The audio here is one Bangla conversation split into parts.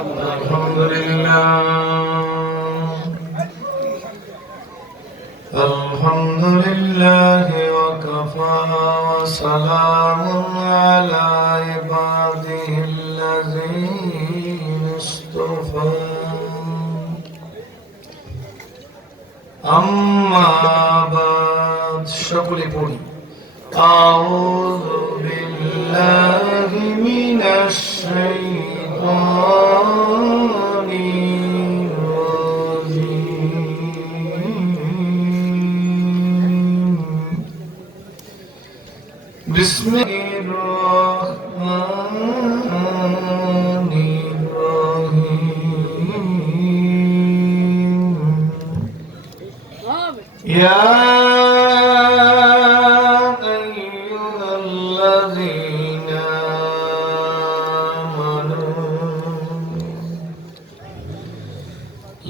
Alhamdulillahi wa kafa wa salamun ala ibadihi allazina istafa. Amma ba'd, সকলে পড়ি। আউযু বিল্লাহি মিনাশ শাইতানির রাজীম। বিসমিল্লাহির রাহমানির রাহিম। ইয়া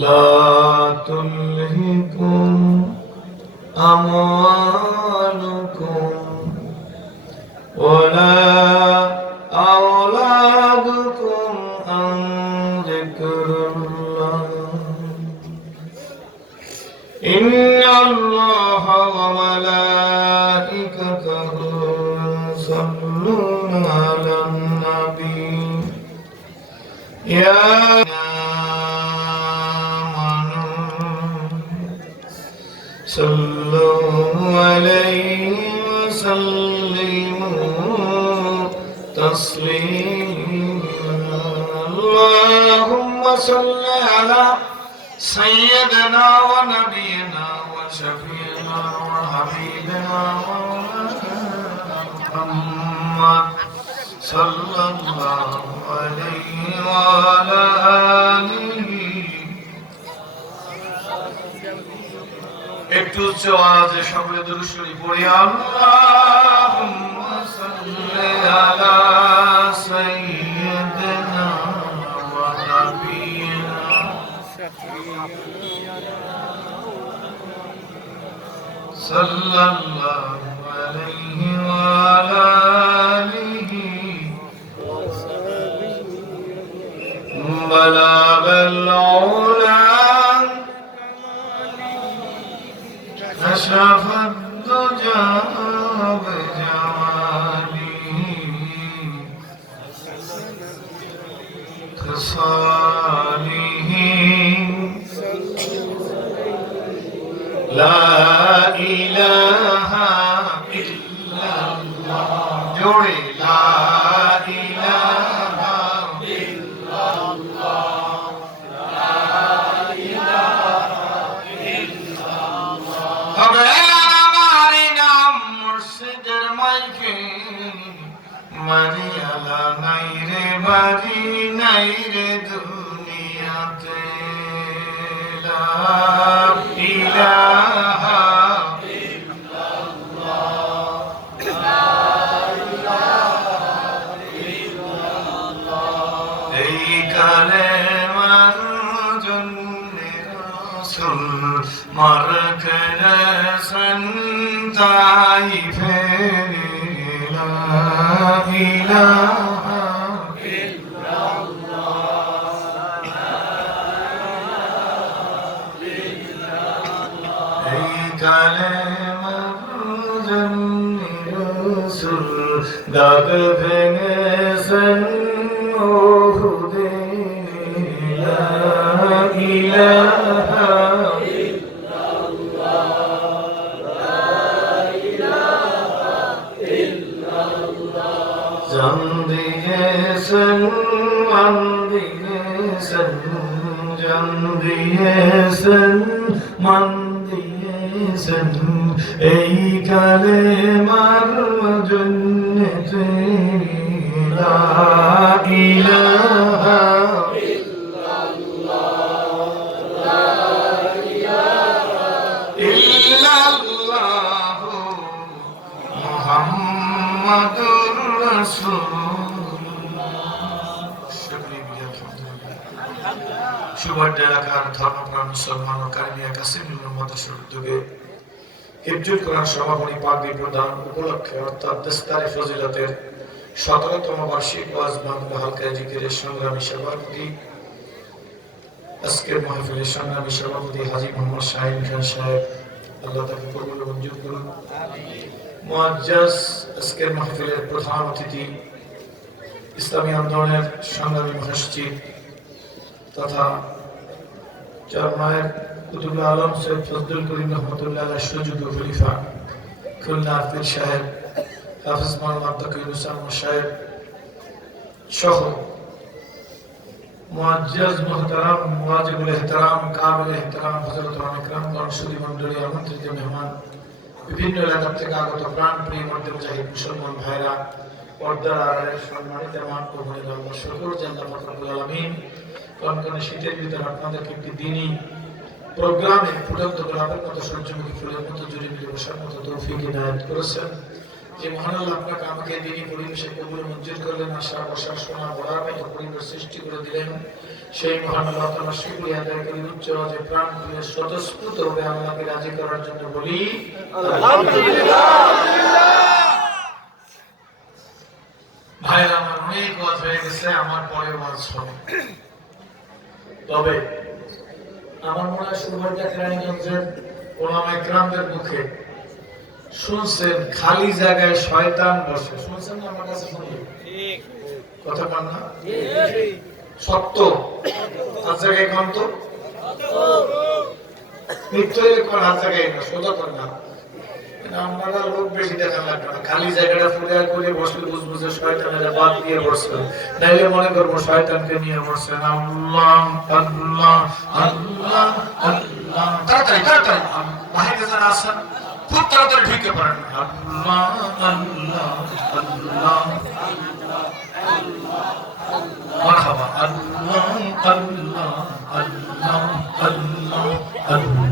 لا تلهكم أموالكم ولا أولادكم عن ذكر الله إن الله وملائكته يصلون على النبي يا صلوا عليه وسلموا تسليما اللهم صل على سيدنا ونبينا وشفيعنا وحبيبنا محمد صلى الله عليه وعلى آله। একটু উচ্চ আওয়াজে সকলে দুরূদ শরীফ পড়ি। আল্লাহুম্মা সাল্লি আলা সাইয়্যিদিনা ওয়া নাবিয়িনা সাল্লাল্লাহু আলাইহি ওয়া আলা আলিহি বালাগাল উলা كشف الدجى بجماله خصاله لا إله إلا الله جوڑے لا إله إلا الله মারিয়ালা নাইরে বাড়ি নাইরে দুনিয়াতে লা ইলাহা ইল্লাল্লাহ লা ইলাহা ইল্লাল্লাহ। এই কালেমার জন্যে রাসূল মার করেছেন তাইফে লা ইলাহা ইল্লাল্লাহ লা ইলাহা ইল্লাল্লাহ। এই কালেমার জন্যে রাসূল দাগ ভেঙেছেন ওহুদে লা ইলাহা জান দিয়েছেন মান দিয়েছেন জান দিয়েছেন মান দিয়েছেন এই কালেমার জন্যে লা ইলাহা ইল্লাল্লাহ লা ইলাহা ইল্লাল্লাহ মুহাম্মাদুর সুবাড্ডা এলাকার ধর্মপ্রাণ মুসলমান ও কারিমিয়া কাসিমুল মাদ্রাসার উদ্যোগে হিফজুল কোরআন সমাপনী পাগড়ি প্রদান উপলক্ষে অর্থাৎ দস্তারে ফজিলতের 17তম বার্ষিক ওয়াজ মাহফিল হালকা জিকিরের সংগ্রামী সভাপতি আজকের মাহফিলের সংগ্রামী সভাপতি হাজী মোহাম্মদ শাহিন খান সাহেব, আল্লাহ তাকে কবুল ও মঞ্জুর করুন। মুআজ্জাজ আজকের মাহফিলের প্রধান অতিথি ইসলামী আন্দোলনের সংগ্রামী মহাসচিব তথা চরমায়ের কুতুবুল আলম সৈয়দ ফজলুল করিম রহমতুল্লাহ আলাইহির সুযোগ্য খলিফা খুলনা পীর সাহেব হাফেজ মোহাম্মদ তাকিউল ইসলাম সাহেব সহ মুআজ্জাজ মুহতারাম ওয়াজিবুল ইহতিরাম কাবিল ইহতিরাম হযরত ইকরাম গণশুদ্ধি মণ্ডলী, আমন্ত্রিত মেহমান, বিভিন্ন এলাকা থেকে আগত প্রাণপ্রিয় মুজাহিদ মুসলমান ভাইরা, পর্দার আড়ালের সম্মানিত মা ও বোনেরা, শুকর জাল্লাহ রব্বুল আলামিন কনকনে শীতের ভিতরে আপনাদেরকে একটি দিনই প্রোগ্রামে ফুটন্ত গোলাপের মতো সূর্যমুখী ফুলের মতো জুড়ে মিলে বসার মতো তৌফিক ইনায়াত করেছেন। যে মহান আল্লাহ আপনাকে আমাকে দিনই পরিবেশে কবুল মঞ্জুর করলেন, আশা বসা শোনা বলার মতো পরিবেশ সৃষ্টি করে দিলেন, সেই মহান আল্লাহ তাআলা শুকরিয়া আদায় করি উচ্চ আওয়াজে প্রাণ খুলে স্বতঃস্ফূর্ত হবে আল্লাহকে রাজি করার জন্য বলি আলহামদুলিল্লাহ। ভাইরা আমার অনেক ওয়াজ হয়ে গেছে, আমার পরে ওয়াজ হবে। তবে আমার মনে হয় সুবর্ণা কেরানীগঞ্জের ওলামা ইকরামদের মুখে শুনছেন খালি জায়গায় শয়তান বসে, শুনছেন না? আমার কাছে শুনলেন কথা পান না? সত্য আর জায়গায় কম তো নিশ্চয়ই কোন আর জায়গায় না, সোজা কর না। আমরা লোক বেশি দেখা লাগবে না, খালি জায়গাটা ফুলে করে বসলে বুঝবুঝে শয়তানেরা বাদ দিয়ে বসছেন, নাইলে মনে করবো শয়তানকে নিয়ে বসছেন। আল্লাহ আল্লাহ আল্লাহ আল্লাহ, তাড়াতাড়ি তাড়াতাড়ি বাহিরে যারা আসেন খুব তাড়াতাড়ি ঢুকে পড়েন। আল্লাহ আল্লাহ আল্লাহ মারহাবা, আল্লাহ আল্লাহ আল্লাহ আল্লাহ আল্লাহ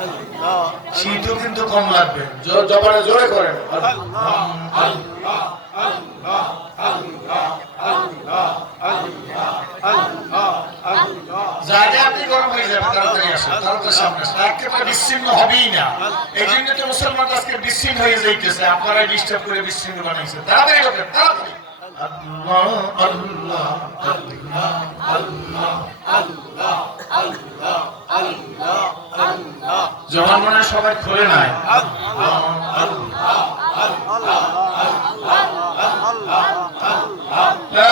আল্লাহ। শীতও কিন্তু কম লাগবে, জবানে জোরে করেন আল্লাহ আল্লাহ আল্লাহ আল্লাহ আল্লাহ আল্লাহ আল্লাহ আল্লাহ। জায়গা আপনি গরম হয়ে যাবে, তাড়াতাড়ি আসেন, তাড়াতাড়ি সামনে আসেন, একেবারে বিচ্ছিন্ন হবেই না। এই জন্য তো মুসলমান আজকে বিচ্ছিন্ন হয়ে যাইতেছে, আপনারাই ডিস্টার্ব করে বিচ্ছিন্ন বানাইছেন। তাড়াতাড়ি করবেন, তাড়াতাড়ি। আল্লাহ আল্লাহ আল্লাহ আল্লাহ আল্লাহ আল্লাহ আল্লাহ আল্লাহ। জবান মনে সবাই খুলে নাই আল্লাহ আল্লাহ আল্লাহ আল্লাহ আল্লাহ আল্লাহ।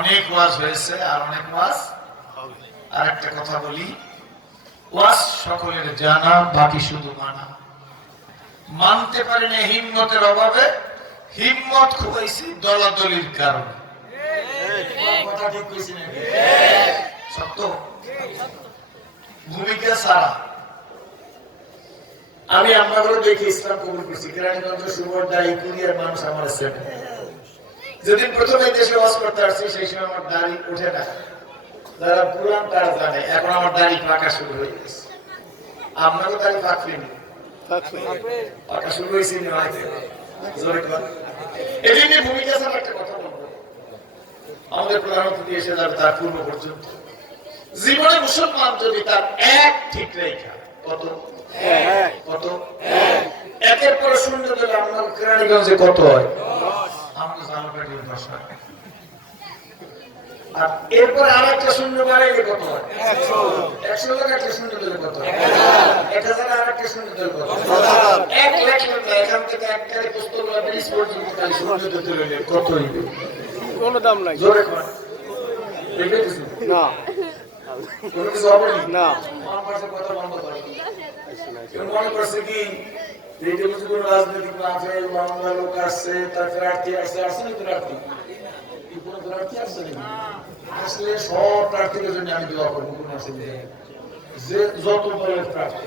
অনেক ওয়াজ হয়েছে আর অনেক ওয়াজ হবে। আর একটা কথা বলি, ওয়াজ সকলের জানা, বাকি শুধু মানা। মানতে পারি না হিম্মতের অভাবে, হিম্মত খুবাইছি দলাদলির কারণে। কথা ঠিক কইছি নাকি? সত্য ভূমিকা ছাড়া আমি আপনাদের দেখে ইসলাম কবুল করছি। কেরানীগঞ্জ সুবর্ণা এই কুরিয়ার মানুষ আমার আছে। যেদিন প্রথমে দেশে ওয়াজ করতে আসছি সেই সময় আমার দাড়ি উঠে না, যারা পুরান তারা জানে। এখন আমার দাড়ি পাকা শুরু হয়ে গেছে। আপনারও দাড়ি পাকলেনি, পাকা শুরু হয়েছে। এই জন্য ভূমিকা ছাড়া একটা কথা বলবো, আমাদের প্রধানমন্ত্রী এসে যাবে তার পূর্ব পর্যন্ত জীবনে মুসলমান যদি তার এক ঠিক রেখা কত কত একের পরে শূন্য দিলে আপনার কেরানীগঞ্জে কত হয়? আর এরপরে আর একটা শূন্য বাড়াইলে কত হয়? 100 লাখ একটা শূন্য দিলে কত হয়? 1000 আর একটা শূন্য দিলে কত হয়? 1 লাখ। এখান থেকে একটারে পুস্তক ব্রিজ পর্যন্ত খালি শূন্য দিতে হইলে কত হইবে? কোনো দাম নাই। জোরে কর। দেখে কিছু না, কোনো কিছু হবে না। আমার পাশে কথা বন্ধ করে। কেউ মনে করছে কি রাজনৈতিক আছে, বাংলা লোক আসছে, তার প্রার্থী আসছে, আসছে না প্রার্থী? কোনো প্রার্থী আসছে নাকি? আসলে সব প্রার্থীদের জন্য আমি দোয়া করবো, কোনো অসুবিধা নেই। যে যত দলের প্রার্থী,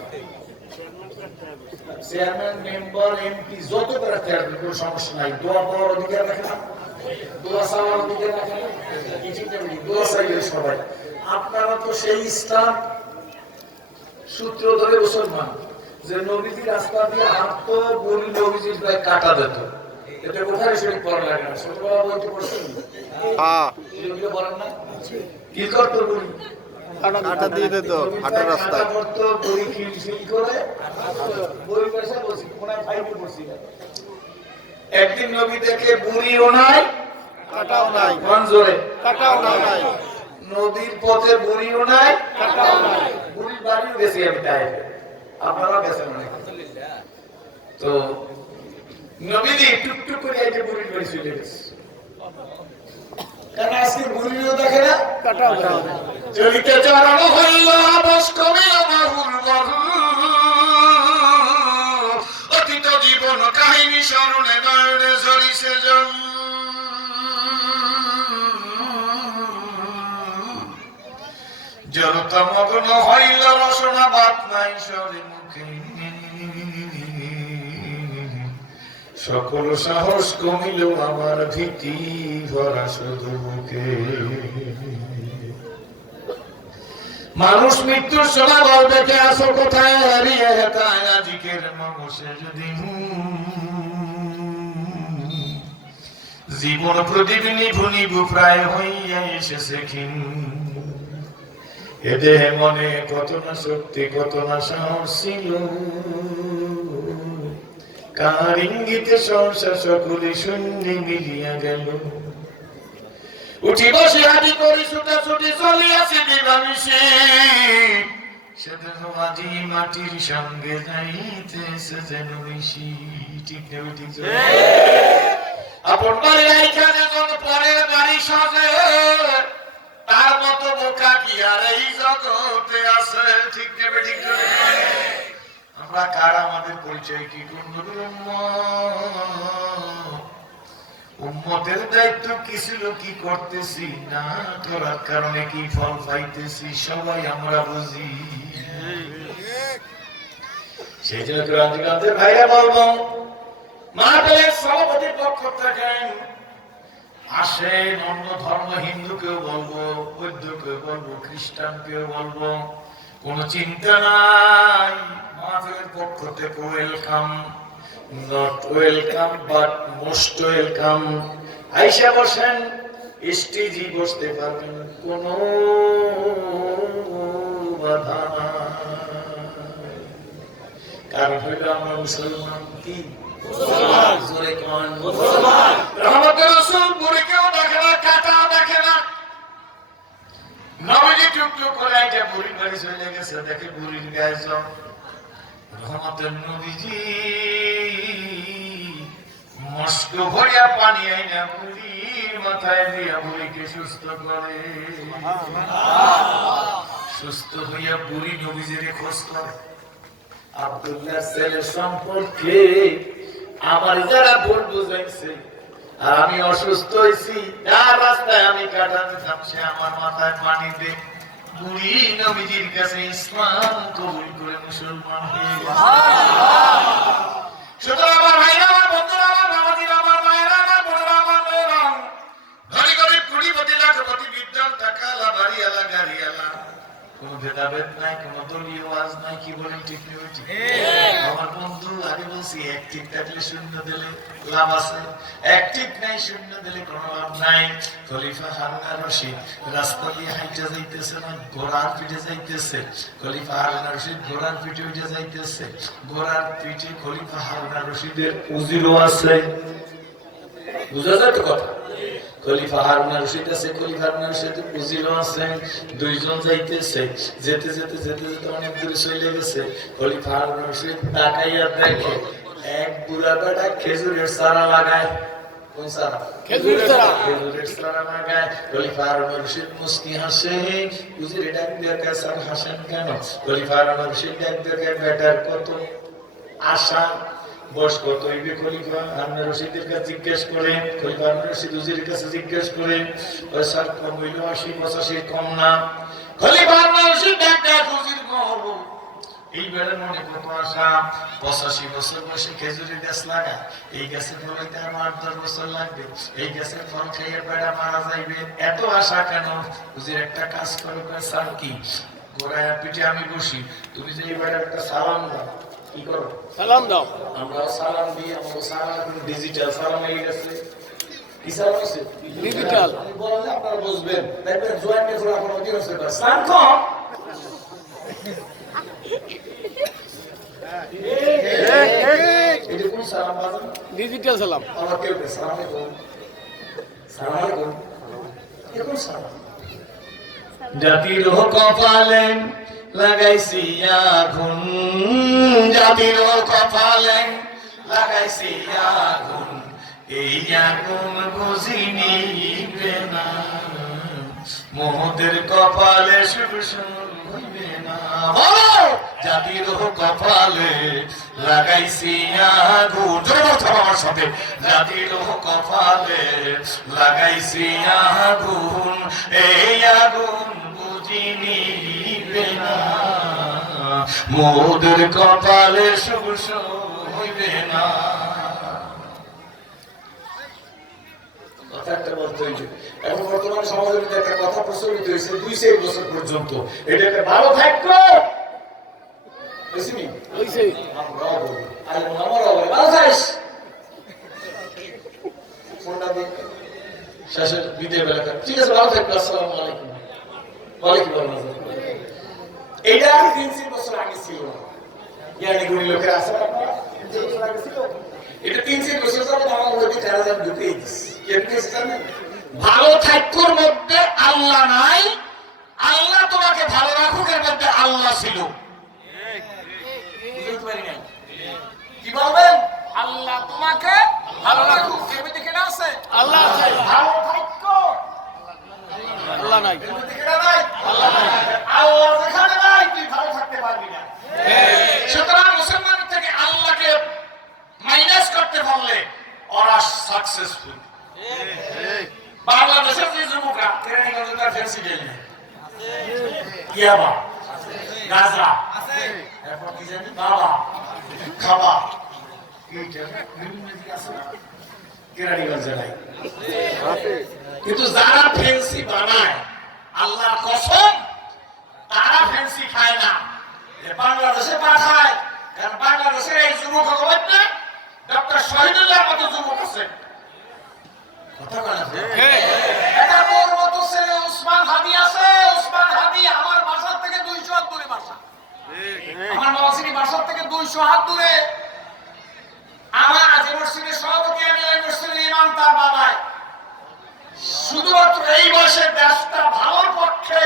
চেয়ারম্যান, মেম্বার, এমপি, যত প্রার্থী আসবে কোনো সমস্যা নাই। দোয়া পাওয়ার অধিকার রাখে না, দোয়া চাওয়ার অধিকার রাখে না, দোয়া চাইবে সবাই। আপনারা তো সেই ইসলাম সূত্র ধরে মুসলমান, যে নবীজি রাস্তা দিয়ে হাঁটতো, বলি নবীজির প্রায় কাটা দিত। এটা বুখারী শরীফ পড়া লাগে না, ছোটবেলা বইতে পড়ছেন? হ্যাঁ, এগুলো পড়েন না? কি করতো বুড়ি? কাটা দিয়ে দিত হাঁটার রাস্তায়। কাটা করতো, বুড়ি খিলখিল করে বই পয়সা বলছি, কোনায় ফাইভে পড়ছি না। একদিন নবী দেখে বুড়িও নাই, কাটাও নাই, মঞ্জুরে কাটাও নাই, নদীর পথে বুড়িও নাই, কাটাও নাই। বুড়ির বাড়িও গেছি আমি, তাই আপনারাও গেছেন অনেক। তো নবীজি টুকটুক করে এই যে বুড়ির বাড়ি চলে গেছে, কারণ আজকে বুড়িও দেখে না, কাটাও নাই। চলিতে চরণ হইল আবশ কমিল বাহুল বাহু, অতীত জীবন কাহিনী স্মরণে নয়নে ঝরিছে জন। জড়তা মগ্ন হইল রসনা বাত নাই সরে মুখে, সকল সাহস কমিল আমার ভীতি ভরা শুধু মুখে। মানুষ মৃত্যুর সময় বলবে কে আসো কোথায় হারিয়ে হেতায় আজিকের মমসে যদি জীবন প্রদীপ নিভু নিভু প্রায় হইয়া এসেছে ক্ষীণ। এ দেহে মনে কত না শক্তি কত না সাহস ছিল, কার ইঙ্গিতে সংসার সকলে শূন্য মিলিয়া গেল। উঠি বসে হাঁটি করি ছুটাছুটি চলিয়াছি দিবানিশি, সেদিন আজি মাটির সঙ্গে যাইতেছে যেন মিশি। ঠিক নেবে ঠিক আপন বাড়ি এইখানে কোন পরের বাড়ি সাজে, তার মতো বোকা কি আর এই জগতে আছে? ঠিক নেবে ঠিক নেবে। আমরা কার, আমাদের পরিচয় কি? কোন নবীর উম্মত। উম্মতের দায়িত্ব কি ছিল, কি করতেছি না করার কারণে কি ফল পাইতেছি, সবাই আমরা বুঝি। সেই জন্য ক্রান্তিকান্তের ভাইরা বলবো, মাহফিলের সভাপতির পক্ষ থেকে আসেন অন্য ধর্ম, হিন্দুকেও বলবো, বৌদ্ধকেও বলবো, খ্রিস্টানকেও বলবো, কোন চিন্তা নাই। মাহফিলের পক্ষ থেকে welcome, not welcome but most welcome. আইসা বসেন, স্টেজে বসতে পারবেন, কোন বাধা নাই। কারণ হইল আমরা মুসলমান। কি মুসলমান? জোরে কোন মুসলমান। রহমতের রাসূল বুড়িকেও দেখে না, কাটাও দেখে না। নবীজি টুকটুক করে একটা বুড়ির বাড়ি চলে গেছে, দেখে বুড়ির গায়ে জং। রহমতের নবীজি মস্ক ভরিয়া পানি আইনা বুড়ির মাথায় দিয়া বুড়িকে সুস্থ করে। সুস্থ হইয়া বুড়ি নবীজির খোঁজ করে। আব্দুল্লাহ ছেলে সম্পর্কে আমার যারা ভুল বুঝাইছে, আর আমি অসুস্থ হয়েছি, যার রাস্তায় আমি কাটাতে থাকছে আমার মাথায় পানি দে। বুড়ি নবীজির কাছে ইসলাম কবুল করে মুসলমান হয়ে গেছে। সুতরাং আমার ভাইরা, আমার বন্ধুরা, আমার বাবাজিরা, আমার মায়েরা, আমার বোনেরা, আমার মেয়েরা, ধনী গরিব কুড়িপতি লাখপতি, বিদ্যান টাকালা বাড়িওয়ালা গাড়িওয়ালা, কোন ভেদাভেদ নাই, কোন দলীয় ওয়াজ নাই। কি বলেন ঠিক নেই? আমার বন্ধু আগে বলছি, এক ঠিক থাকলে শূন্য দিলে লাভ আছে, এক ঠিক নাই শূন্য দিলে কোনো লাভ নাই। খলিফা হারুন আর রশিদ রাস্তা দিয়ে হাইটা যাইতেছে না, ঘোড়ার পিঠে যাইতেছে। খলিফা হারুন আর রশিদ ঘোড়ার পিঠে উঠে যাইতেছে। ঘোড়ার পিঠে খলিফা হারুন আর রশিদের উজিরও আছে। বুঝা যায় তো কথা? খলিফা হারুন আর রশিদ আছে, খলিফা হারুন আর রশিদের উজিরও আছে। দুইজন যাইতেছে, যেতে যেতে যেতে যেতে অনেক দূরে চলে গেছে। খলিফা হারুন আর রশিদ তাকাইয়া দেখে এক বুড়া বেটা খেজুরের চারা লাগায়। কোন চারা? খেজুরের চারা। খেজুরের চারা লাগায়। খলিফা হারুন আর রশিদ মুস্কি হাসে। উজিরে ডাক দিয়ে কয়, স্যার হাসেন কেন? খলিফা হারুন আর রশিদ ডাক দিয়ে কয়, বেটার কত আশা, বয়স কত হইবে? খলিফা হারুন আর রশিদের কাছে জিজ্ঞেস করে। খলিফা হারুন আর রশিদ উজিরের কাছে জিজ্ঞেস করে, ওই স্যার কম হইল 80-85, কম না? খলিফা হারুন আর রশিদ ডাক দেয়, উজির বল, এই বেড়ার মনে কত আশা, 85 বছর বয়সে খেজুরের গাছ লাগা, এই গাছের ফল হইতে আরো 8-10 বছর লাগবে, এই গাছের ফল খাইয়ে বেড়া মারা যাইবে, এত আশা কেন? উজির একটা কাজ করো, স্যার কি? ঘোড়ায় পিঠে আমি বসি, তুমি যে এই বেড়ার একটা সালাম দাও, কি করো? সালাম দাও। আমরা সালাম দিই, আমাদের সালাম এখন ডিজিটাল সালাম হয়ে গেছে। কি সালাম আছে? ডিজিটাল। আমি বললে আপনারা বুঝবেন। দেখবেন জয়েন্ট করে আপনারা কি করতে পারেন? সালাম কম। এটা কোন সালাম বাজান? ডিজিটাল সালাম। আমার কেউ কে সালাম আলাইকুম। সালাম আলাইকুম। এটা কোন সালাম? জাতির কপালে লাগাইছি আগুন, জাতির কপালে লাগাইছি আগুন, এই আগুন বুঝিনি না, মোহদের কপালে শুভ হইবে না। বলো জাতির কপালে লাগাইছি আগুন, জোরে বলতে হবে আমার সাথে, জাতির কপালে লাগাইছি আগুন, এই আগুন বুঝিনি না, মোদের কপালে শুভ হইবে না। কথা একটা বলতে হইবে। এখন বর্তমান সমাজের মধ্যে একটা কথা প্রচলিত হয়েছে 2-4 বছর পর্যন্ত, এটা একটা ভালো থাকতো বুঝিনি হইছে। আমরাও বলি, আরে আমরাও বলি ভালো থাইস। ফোনটা দিন শেষের বিদায় বেলা, ঠিক আছে ভালো থাকবে, আসসালামু আলাইকুম। ওয়ালাইকুম আসসালাম। এইটা 3-4 বছর আগে ছিল না। জ্ঞানী গুণী লোকের আছে আপনারা, এটা 3-4 বছর যাবত আমার মধ্যে টেরাজাম ঢুকিয়ে দিচ্ছে। কেমনি জানেন? ভালো থাকতোর মধ্যে আল্লাহ নাই, আল্লাহ তোমাকে ভালো রাখুক এর মধ্যে আল্লাহ ছিল। বুঝতে পারি নাই কি বলবেন? আল্লাহ তোমাকে ভালো রাখুক এর মধ্যে কেডা আছে? আল্লাহ আছে। ভালো থাকতো আল্লাহ নাই। এর মধ্যে কেডা নাই? আল্লাহ নাই। আল্লাহ যেখানে নাই তুই ভালো থাকতে পারবি না। সুতরাং মুসলমান থেকে আল্লাহকে মাইনাস করতে পারলে ওরা সাকসেসফুল। বাংলাদেশের যে যুবকরা কেরানীগঞ্জে তার ফেন্সি গেলে ইয়াবা গাজা এরপর কি জানি বাবা খাবা কেরানীগঞ্জে নাই, কিন্তু যারা ফেন্সি বানায় আল্লাহর কসম তারা ফেন্সি খায় না, বাংলাদেশে পাঠায়। কারণ বাংলাদেশের এই যুবক হবেন না, ডক্টর শহীদুল্লাহর মতো যুবক আছে, কথা বলা এটা মোর মতো ছেলে উসমান হাদি আছে। উসমান হাদি আমার বাসার থেকে 200 হাত দূরে বাসা, আমার নওয়াজের বাসার থেকে 200 হাত দূরে। আমার আজ মসজিদের সভাপতি, আমি ওই মসজিদের ইমাম, তার বাবাই। শুধুমাত্র এই বয়সে দেশটা ভালোর পক্ষে,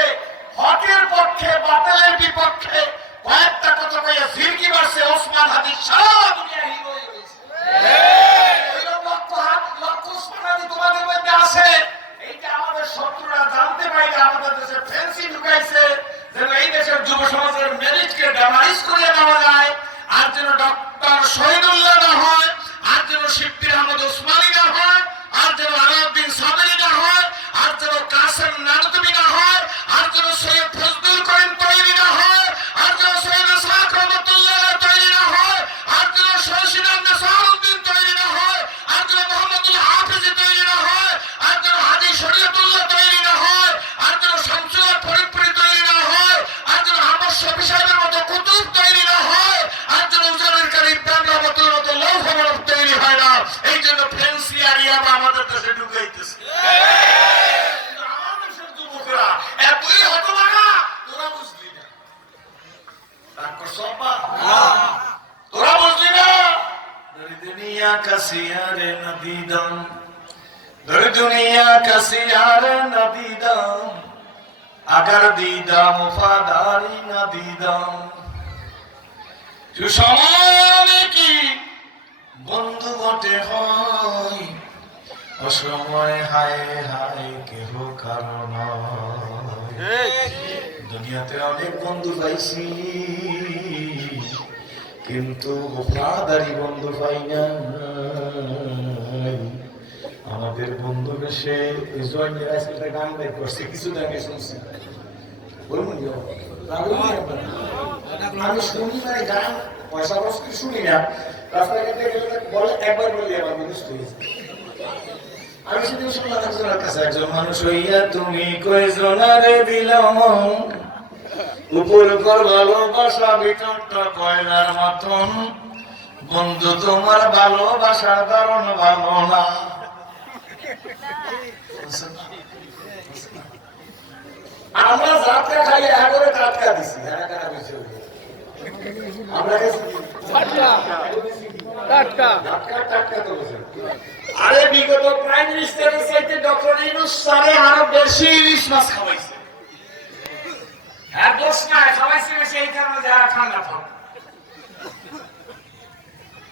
হকের পক্ষে, বাতিলের বিপক্ষে কয়েকটা কথা কইয়া ফিরকি মারছে ওসমান হাদি, সারা দুনিয়া হিরো হয়ে গেছে। এইরকম লক্ষ ওসমান হাদি তোমাদের মধ্যে আছে। এইটা আমাদের শত্রুরা জানতে পাইলে আমাদের দেশে ফেন্সি ঢুকাইছে, যেন এই দেশের যুব সমাজের মেরিটকে ড্যামাইজ করে দেওয়া যায়, আর যেন ডক্টর শহীদুল্লাহ না হয়, আর যেন শিববির আহমদ ওসমানী না হয়, আর যেন আলাউদ্দিন সাবেরি না হয়, আর যেন কাসেম নানুতুবি না হয়, আর যেন সৈয়দ ফজলুল করিম তৈরি না হয়, আর যেন সৈয়দ ইসহাক রহমতুল্লাহ তৈরি না হয়, আর যেন শহীদ নেসারউদ্দিন তৈরি না হয়, আর যেন মোহাম্মদুল হাফিজ তৈরি না হয়, আর যেন হাজী শরীয়তুল্লাহ তৈরি না হয়, আর যেন শামসুল ফরিদপুরি তৈরি না হয়, আর যেন আহমদ শফি সাহেবের মতো কুতুব তৈরি না হয়, আর যেন উজানের কারী ইব্রাহিম রহমতুল্লাহ মতো লৌহ মানব তৈরি হয় না। এই জন্য ফেন্সি আর ইয়াবা আমাদের দেশে ঢুকাইতেছে। আমাদের দেশের যুবকরা এতই হতভাগা, তোরা বুঝলি না। তারপর সব্বা তোরা বুঝলি না। দুনিয়া কাসিয়ারে নদীদম, দুনিয়া কাসিয়ারে নদীদম, আগার দিদাম ফাদারি নদীদম, সমানে কি বন্ধু বটে হয়, অসময় হায় হায় কেহ কারণ। দুনিয়াতে অনেক বন্ধু পাইছি, কিন্তু ফাদারি বন্ধু পাই না। আমাদের বন্ধু বেশে একটা গান বের করছে, কিছুদিন আগে শুনছি, বলুন আমি শুনি না গান, পয়সা খরচ করে শুনি না, রাস্তাঘাটে গেলে বলে একবার বললি আমার বুঝতে হয়েছে। আমি সেদিন শুনলাম একজনের কাছে, একজন মানুষ হইয়া তুমি কয়জনারে দিলাম, উপর উপর ভালোবাসা ভিতরটা কয়লার মতন, বন্ধু তোমার ভালোবাসার কারণ ভালো না। আমরা জাতকা খাই এগারে টাটকা দিছি, আমরা টাটকা টাটকা টাটকা টাটকা তো বলছেন। আরে বিগত প্রাইম মিনিস্টারের চাইতে ডক্টর ইউনূস স্যারে আরো বেশি ইলিশ মাছ খাওয়াইছে। হ্যাঁ দোষ না, খাওয়াইছে বেশি এই কারণে যারা ঠান্ডা থাকে।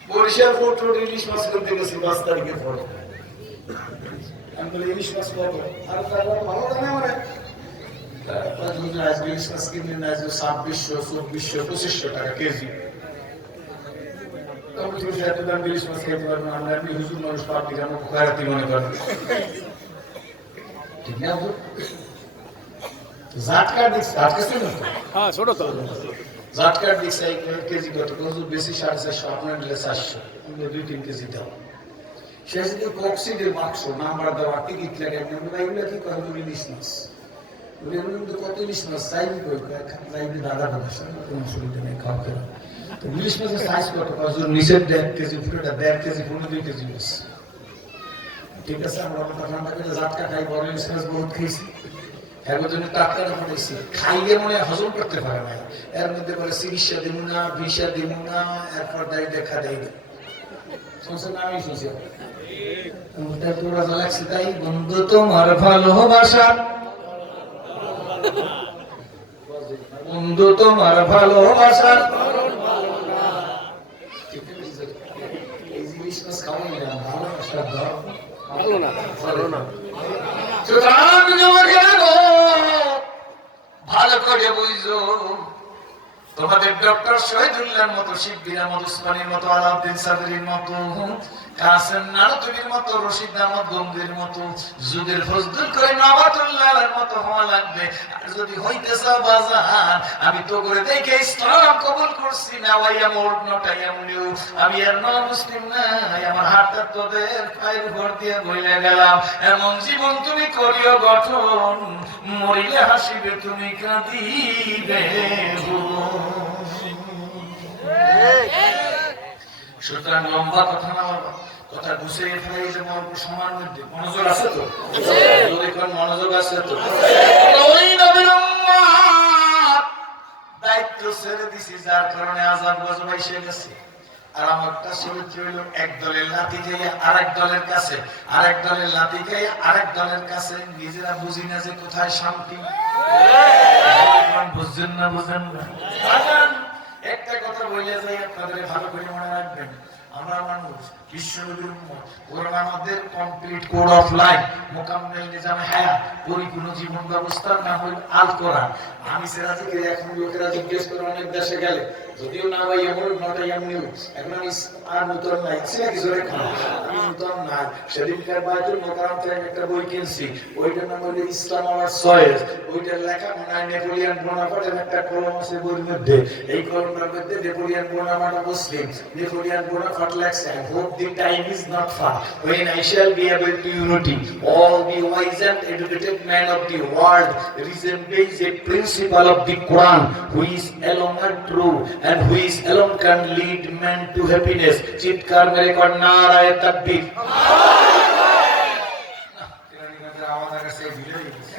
বরিশাল ফোর্ট রোড ইলিশ মাছ কিনতে গেছি 5 তারিখের পরে। আমি বলি ইলিশ মাছ কত? আর তারা ভালো দামে মানে ইলিশ মাছ কিনলেন আজ 2600, 2400, 2500 টাকা কেজি। এত দাম ইলিশ মাছ খেতে পারবেন আমরা, আপনি হুজুর মানুষ পাবলিক আমরা ভোকারাতি মনে করেন, ঠিক না? জাটকা দিচ্ছে, জাটকা না, হ্যাঁ ছোট তো জাটকা দিচ্ছে এক কেজি কত? হুজুর বেশি 450, আপনার দিলে 400, 2-3 কেজি দাও। সে যদি কক্সিডের বাক্স নাম্বার দেওয়া টিকিট লাগে, এগুলো কি করে? ইলিশ মাছ কত ইলিশ মাছ চাইবি কই? চাইবি দাদা দাদা কোনো অসুবিধা নেই, খাওয়া খেলা। তো ইলিশ মাছের সাইজ কত? নিচের 1.5 কেজি, উপরেটা 1.5 কেজি, 2 কেজি মাছ। ঠিক আছে, আমরা ঠান্ডা করে জাটকা খাই, বড় ইলিশ মাছ বহুত খেয়েছি। এর জন্য টাটকাটা পড়েছি, খাইলে মনে হজম করতে পারে না। এর মধ্যে বলে চিকিৎসা দিব না, ভিসা দিব না, এরপর দায় দেখা দেয় না। শুনছেন না? আমি শুনছি। তোরা যা লাগছে তাই, বন্ধু তোমার ভালোবাসা, বন্ধু তোমার ভালোবাসা ভালো না ভালো না ভালো করে বুঝো, তোমাদের ডক্টর শহীদুল্লাহর মতো, শিববির মতো, উসমানীর মতো, আলাউদ্দিন সাদরির মতো, কাসেম নানুতুবির মতো, রশিদ আহমদ গঙ্গের মতো, যুগের ফজলুল করে নওয়াতুল্লাহর মতো হওয়া লাগবে। আর যদি হইতে চাও বাজার, আমি তো করে দেখে ইসলাম কবুল করছি না, ওয়াইয়া মোর নটাইয়া মুনিউ, আমি আর নন মুসলিম নাই, আমার হাতটা তোদের পায়ের উপর দিয়ে বইলে গেলাম। এমন জীবন তুমি করিও গঠন, মরিলে হাসিবে তুমি কাঁদিবে। সুতরাং লম্বা কথা না বাবা, কথা গুছিয়ে ফেলাই যে সময়ের মধ্যে মনোযোগ আছে তো? মনোযোগ আছে তো? ওই নবীর উম্মত দায়িত্ব ছেড়ে দিছি, যার কারণে আযাব গজব এসে গেছে। আর আমারটা চরিত্র হইল এক দলের লাঠি খাইয়া আরেক দলের কাছে, আরেক দলের লাঠি খাইয়া আরেক দলের কাছে। নিজেরা বুঝি না যে কোথায় শান্তি। বুঝছেন না? বুঝেন না? একটা কথা বলে যাই, আপনাদের ভালো করে মনে রাখবেন। আমরা মানুষ, বিশ্বনবীর উম্মত, কোরআন আমাদের কমপ্লিট কোড অফ লাইফ, মোকাম্মেল নিজামে হায়াত, পরিপূর্ণ জীবন ব্যবস্থা না হইল আল কোরআন। আমি সেরাজিকে এখন লোকেরা জিজ্ঞেস করে অনেক দেশে গেলে, যদিও না ভাই এমন নট এমনিও, এখন আমি আর নতুন নাই ছিল কিছু রেখা, আমি নতুন নাই। সেদিনকার বাইতুল মোকাররম থেকে একটা বই কিনছি, ওইটার নাম হলো ইসলাম আওয়ার চয়েস। ওইটার লেখা মনে হয় নেপোলিয়ান বোনাপার্টের একটা কলম আছে বইয়ের মধ্যে। এই কলমের মধ্যে নেপোলিয়ান বোনাপার্ট মুসলিম, নেপোলিয়ান বোনাপার্ট লেখছে, I hope the time is not far when I shall be able to unity all the wise and educated men of the world resemble the principle of the Quran, who is alone and true and who is alone can lead man to happiness. চিৎকার মেরে কর নারায়ে তাকবীর। আমাদের কাছে ভিড়ে গেছে,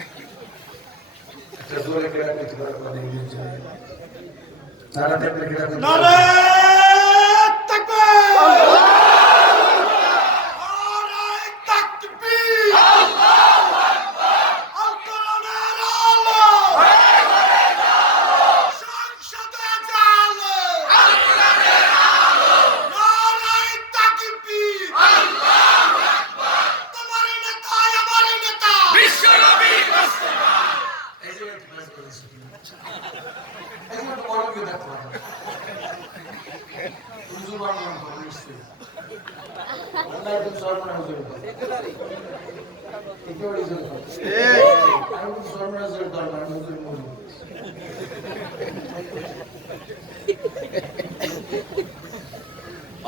একটা জোরে কেরা করতে পারে কথা বলে যায়। নারায়ে তাকবীর কেরা করতে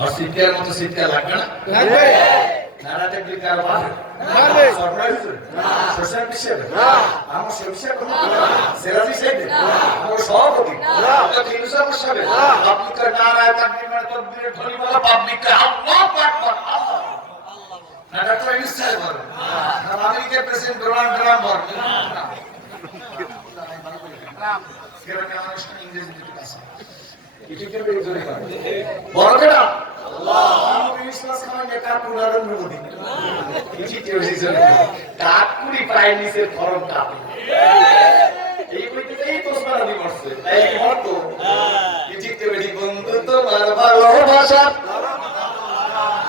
আর শীতকার মতো শীতকার লাগবে না? লাগবে নানা টেকনিক আর বাড়ে বাড়ে। সারপ্রাইজ না সোশ্যাল মিডিয়া না। আমার সোশ্যাল মিডিয়া সেরাজি সাইড আমার সভাপতি না। এটা কিনুসা বসাবে পাবলিক নারা তাকবীর মানে তাকবীরের ধ্বনি বলা পাবলিক আল্লাহু আকবার আল্লাহ না ডাক্তার ইসরায়েল বলে না আমেরিকার প্রেসিডেন্ট ডোনাল্ড ট্রাম্প বলে রাম সেরকম মানুষ ইংরেজি দিতে পারে এটি কেবল জোরে করে বড় কেডা আল্লাহ আমি বিশ্বাস করি না কাকু নরেন্দ্র মোদি এটি কেউ জোরে কাকুরি পায় নিচে ফরম কাপি এই কইতেই তো সারা দি করছে তাই মত এটি কেবল বন্ধু তোমার ভালোবাসা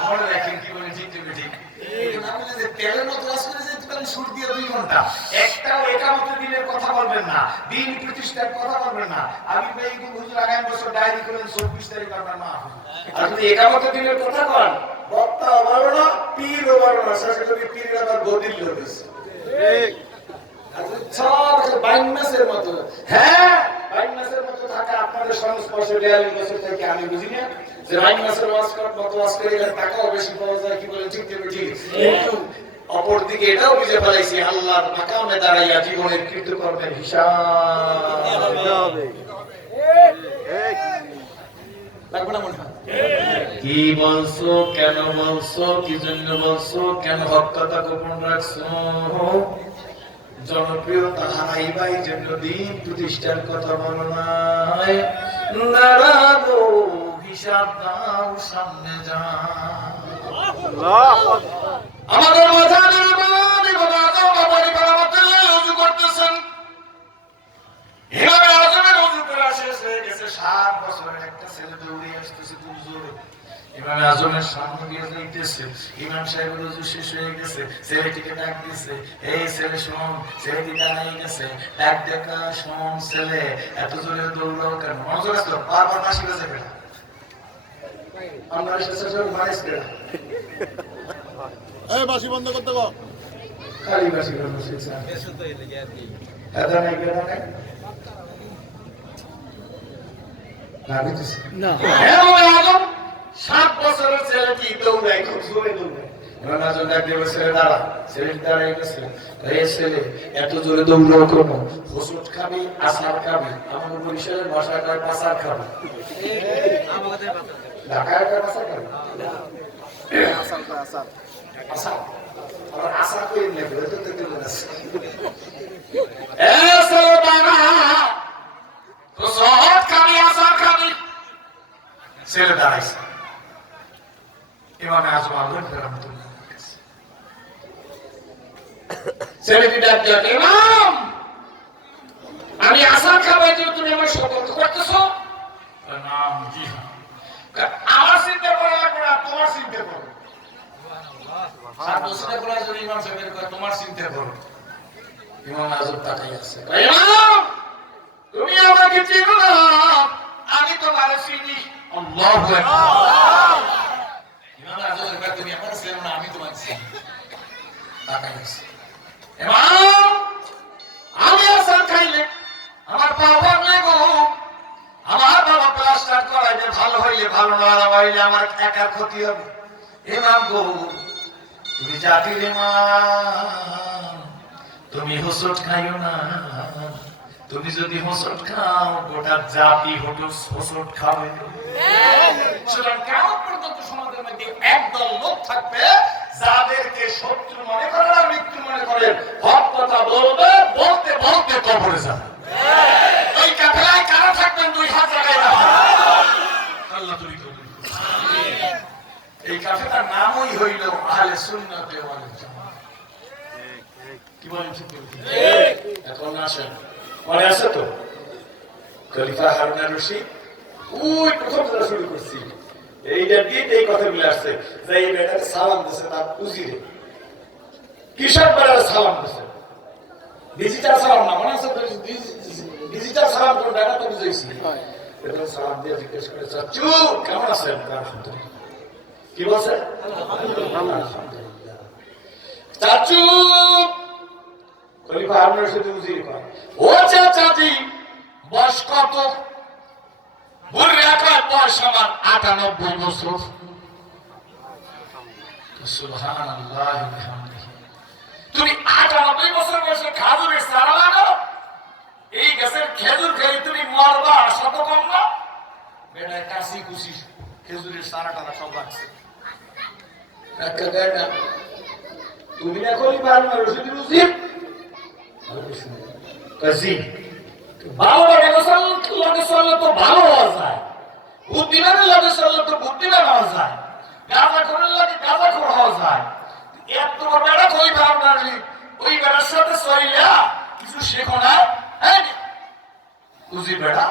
মনে রাখেন কি বলে জিতে বেটি না বলে যে তেলের মতো রাস করে যেতে পারেন সুর দিয়ে 2 ঘন্টা একটাও একামত দিনের কথা বলবেন না দিন প্রতিষ্ঠার কথা বলবেন না আমি এই হুজুর আগামী বছর ডায়েরি করেন 24 তারিখ আপনার মা আর যদি একামত দিনের কথা বলেন বক্তা ভালো না পীরও ভালো না শেষে যদি পীরের আবার গদির লোক আছে ঠিক সব বাইন মাসের মতো হ্যাঁ বাইন মাসের মতো থাকা আপনাদের সংস্পর্শে 42 বছর থেকে আমি বুঝি না যে বাইন মাসের ওয়াজ করার মতো ওয়াজ করে গেলে টাকাও বেশি পাওয়া যায় কি বলেন ঠিক ঠিক কিন্তু অপরদিকে এটাও বুঝে ফেলাইছি আল্লাহর মাকামে দাঁড়াইয়া জীবনের কৃতকর্মের হিসাব দিতে হবে লাগবে না মনে হয় কি বলছো কেন বলছো কি জন্য বলছো কেন হক কথা গোপন রাখছো জনপ্রিয়তা হারাইবাই জন্য দিন প্রতিষ্ঠার কথা বলো নাই দাঁড়াবো হিসাব দাও সামনে যা আমাদের মাঝারের উজু করতেছেন এভাবে আজমের উজু করা শেষ হয়ে গেছে 7 বছরের একটা ছেলে দৌড়ে আসতেছে খুব জোরে ইমাম আজমের সামনে দিয়ে যাইতেছে ইমাম সাহেবের উজু শেষ হয়ে গেছে ছেলেটিকে ডাক দিয়েছে এই ছেলে শোন ছেলেটি দাঁড়িয়ে গেছে ডাক দেখা শোন ছেলে এত জোরে দৌড়াও কেন মনোযোগ আসতো বারবার বাসি বাজে বেড়া আমরা এসেছে মারিস বেড়া এই বাসি বন্ধ করতে গো খালি বাসি বেড়া বসেছে এত নাই বেড়া নাই ভাবিতেছি না। এমন আজম 7 বছরের ছেলেটি দৌড়ায় খুব জোরে দৌড়ায় রানাজন ডাক দিয়ে ছেলে দাঁড়া ছেলেটি দাঁড়ায় গেছে এই ছেলে এত জোরে দৌড়াও কেন ওষুধ খাবি আসার খাবি আমাদের বরিশালের ভাষায় কয় পাসার খাবি ঢাকায় কয় পাসার খাবি আসার কয় আসার আসার আবার আসার কই নেই বলে তো দেখতে আছে এ ছেলে দাঁড়া ওষুধ খাবি আসার খাবি ছেলে দাঁড়াইছে ইমাম আজম আল্লাহ রাহমাতুল্লাহ ছেলেটি ডাক দিয়ে ইমাম আমি আসার খাবার জন্য তুমি আমার সতর্ক করতেছো নাম জি আমার চিন্তা করা লাগবে না তোমার চিন্তা করো চিন্তা করার জন্য ইমাম সাহেবের কথা তোমার চিন্তা করো ইমাম আজম তাকাই আছে ইমাম তুমি আমাকে চিনো না আমি তোমার চিনি আল্লাহু আকবার ইমাম আজমের কথা তুমি আমার চেনো না আমি তোমার চিনি তাকাই আছে ইমাম আমি আসার খাইলে আমার পা ভাঙলে গো আমার বাবা প্লাস্টার করাইলে ভালো হইলে ভালো না হইলে আমার একার ক্ষতি হবে ইমাম গো তুমি জাতির ইমাম তুমি হোসট খাইও না তুমি যদি হোসট খাও গোটা জাতি হোসট খাবে সুতরাং কেমন পর্যন্ত সমাজের মধ্যে একদল লোক থাকবে যাদেরকে শত্রু মনে করেন আর মৃত্যু মনে করেন হক কথা বলবে বলতে বলতে কবরে যাবে ওই কাফেলায় কারা থাকবেন 2 হাত জায়গায় আল্লাহ তুমি কবুল এই কাফেলার নামই হইল আহলে সুন্নাত ওয়াল জামাত কি বলেন ঠিক এখন আসেন মনে আছে তো খলিফা হারুন আর-রশিদ ওই প্রথম যারা শুরু করছি এইটা দিয়ে এই কথাগুলো আসছে যে এই বেটাকে সালাম দিছে তার উজিরে কিসব বেটার সালাম দিছে ডিজিটাল সালাম না মনে আছে ডিজিটাল সালাম কোনটা এটা তো বুঝাইছি এটা সালাম দিয়ে জিজ্ঞেস করে চাচু কেমন আছেন আলহামদুলিল্লাহ কি বলছে আলহামদুলিল্লাহ চাচু খলিফা হারুন আর-রশিদ উজিরে কয় ও চাচাজি বয়স কত বুড়ি একার বয়স আমার 98 বছর সুবহানাল্লাহ বিহামদিহি। তুমি 98 বছর বয়সে খেজুরের চারা লাগাও, এই গাছের খেজুর খেয়ে তুমি মরবা, শত কম না? বেটায় কাশি কুশি খেজুরের চারাটা সব লাগছে। তুমি না করি পারো রশিদুল উজির কাজী ভালো লাগে চললে তো ভালো হওয়া যায়, বুদ্ধিমানের লাগে চললে তো বুদ্ধিমান হওয়া যায়, গাঁজা খোরের লাগে গাঁজা খোর হওয়া যায়। এত বেড়া কই ভাবনা ওই বেড়ার সাথে চলিয়া কিছু শেখো না? হ্যাঁ বুঝি বেড়া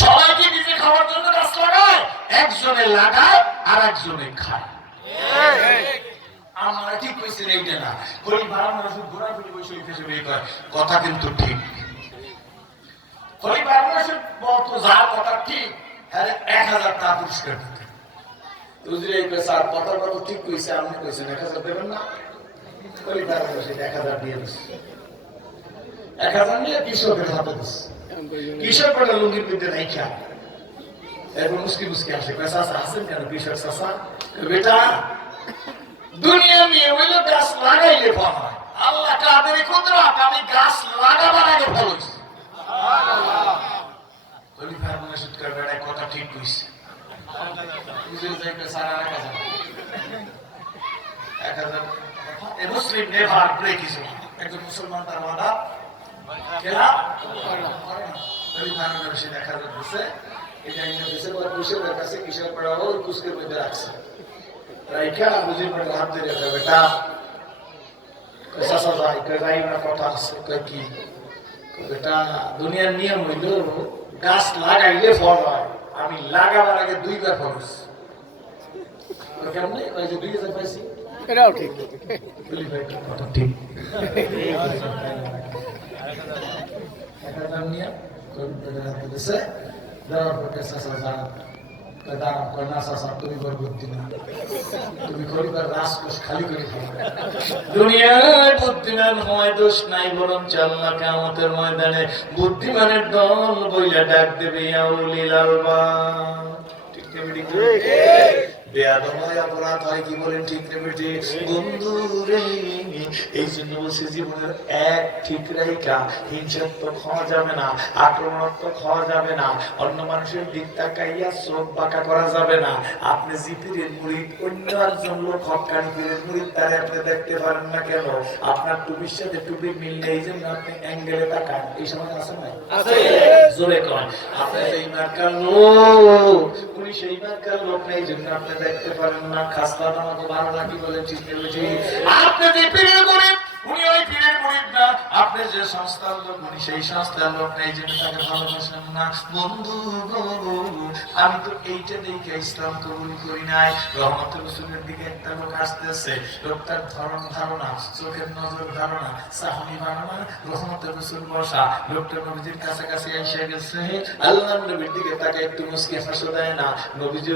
সবাইকে নিজে খাওয়ার জন্য গাছ লাগায়, একজনে লাগায় আর একজনে খায়। আমরা ঠিক কইছি এইটা না, কই ভাড়া মানুষ ঘোরাঘুরি বসে কথা কিন্তু ঠিক। কই ভাড়া মানুষ বলতো যার কথা ঠিক, হ্যাঁ 1000 টাকা পুরস্কার দিতে। বুঝলি এই স্যার কথা কথা ঠিক কইছে, আপনি কইছেন 1000 দেবেন না? কই ভাড়া মানুষ 1000 দিয়ে দিচ্ছে, 1000 নিয়ে কৃষকের হাতে দিচ্ছে। কৃষক বলে লুঙ্গির মধ্যে নাই খেয়া, এরপর মুসকি মুসকি আসে, চাষা আসেন কেন কৃষক চাষা? বেটা দুনিয়া নিয়ে ওই লোক গাছ লাগাইলে ফল হয়, আল্লাহ কাদের কুদরত, আমি গাছ লাগাবার আগে ফল হয়েছি। বেড়ায় কথা ঠিক কইছে। মুসলিম নেভার ব্রেক ইজ, একজন মুসলমান তার ওয়াদা খেলা করে না। 1000 দিচ্ছে, এটা দিচ্ছে কৃষকের কাছে, কৃষক বেড়া ওই কুচকের মধ্যে রাখছে, রাইখা বুঝির পেটে হাত ধরে রাখা। বেটা চাষা যাই যাই না কথা আছে, কি বেটা দুনিয়ার নিয়ম হইল গাছ লাগাইলে ফল হয়, আমি লাগাবার আগে 2 বার ফল হয়েছে। কেমন 2000 পাইছি, এটাও ঠিক। কথা ঠিক। 1000 নিয়ে দিছে, দেওয়ার পরে চাষা যা দুনিয়ায় বুদ্ধিমান হয় দোষ নাই, বরং আল্লাহ কিয়ামতের ময়দানে বুদ্ধিমানের দল বইলা ডাক দেবে ইয়া উলিল আলবাব। ঠিক না ঠিক? বেয়াদমায় অপরাধ হয়, কি বলেন ঠিক না বেটি? বন্ধু রে এই জন্য বলছে জীবনের এক ঠিক রাইখা হিংসাত্মক হওয়া যাবে না, আক্রমণাত্মক হওয়া যাবে না, অন্য মানুষের দিক তাকাইয়া চোখ বাঁকা করা যাবে না। আপনি জিপিরের মুরিদ, অন্য একজন লোক হকানি পীরের মুরিদ, তারে আপনি দেখতে পারেন না কেন? আপনার টুপির সাথে টুপির মিল নেই, এই জন্য আপনি অ্যাঙ্গেলে তাকান। এই সময় আছে না? জোরে কন। আপনি সেই মার্কার লোক, উনি সেই মার্কার লোক নেই, জন্য আপনি দেখতে পারেন না। খাসলা আমাকে ভালো লাগি বলে ঠিক বলেছি। আপনি যে পীরের মুরিদ, উনি ওই পীরের মুরিদ না। আপনি যে সংস্থার লোক, উনি সেই সংস্থার লোক নেই, জন্য তাকে ভালোবাসেন না। বন্ধু আমি তো এইটা দেখে ইসলাম কবুল করি নাই। রহমতুল রসুলের দিকে একটা লোক আসতেছে, লোকটার ধরন ধারণা, চোখের নজর ধারণা, সাহাবী ধারণা, রহমতুল রসুল বসা, লোকটা নবীজির কাছাকাছি এসে গেছে, আল্লাহ নবীর দিকে তাকে একটু মুসকি হাসি দেয় না। নবীজি